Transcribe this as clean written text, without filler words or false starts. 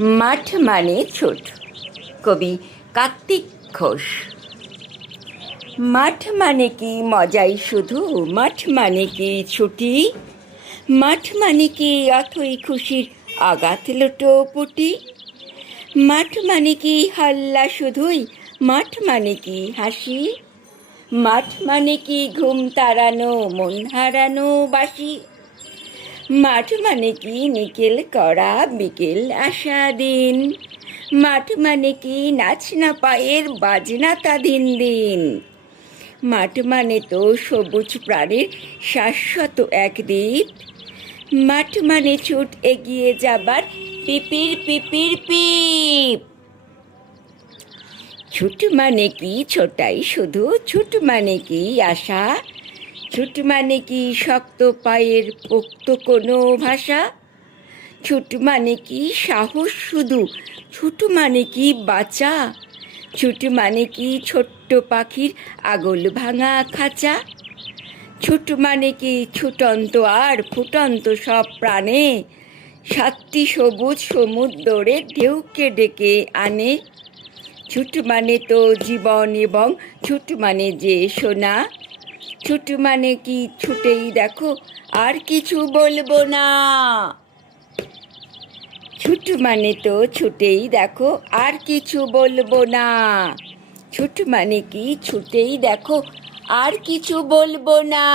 মাঠ মানে ছোট। কবি কার্তিক ঘোষ। মাঠ মানে কি মজাই শুধু, মাঠ মানে কি ছুটি, মাঠ মানে কি অথই খুশির আঘাত লোটোপুটি, মাঠ মানে কি হাল্লা শুধুই, মাঠ মানে কি হাসি, মাঠ মানে কি ঘুম তাড়ানো মন হারানো বাসি, মাঠ মানে কি নিকেল করা বিকেল আসা দিন, মাঠ মানে কি নাচ না পায়ের বাজনা তা দিন দিন, মাঠ মানে তো সবুজ প্রাণীর শাশ্বত এক দ্বীপ, মাঠ মানে ছুট এগিয়ে যাবার পিপির পিপির পিপ। ছুট মানে কি ছোটাই শুধু, ছুট মানে কি আশা, ছুট মানে কি শক্ত পায়ের পোক্ত কোনো ভাষা, ছুট মানে কি সাহস শুধু, ছুট মানে কি বাঁচা, ছুট মানে কি ছোট্ট পাখির আগল ভাঙা খাঁচা, ছুট মানে কি ছুটন্ত আর ফুটন্ত সব প্রাণে, সাতটি সবুজ সমুদ্রে ঢেউকে ডেকে আনে, ছুট মানে তো জীবন এবং ছুট মানে যে সোনা, ছুট মানে কি ছুটেই দেখো আর কিছু বলবো না, ছুট মানে তো ছুটেই দেখো আর কিছু বলবো না, ছুট মানে কি ছুটেই দেখো আর কিছু বলবো না।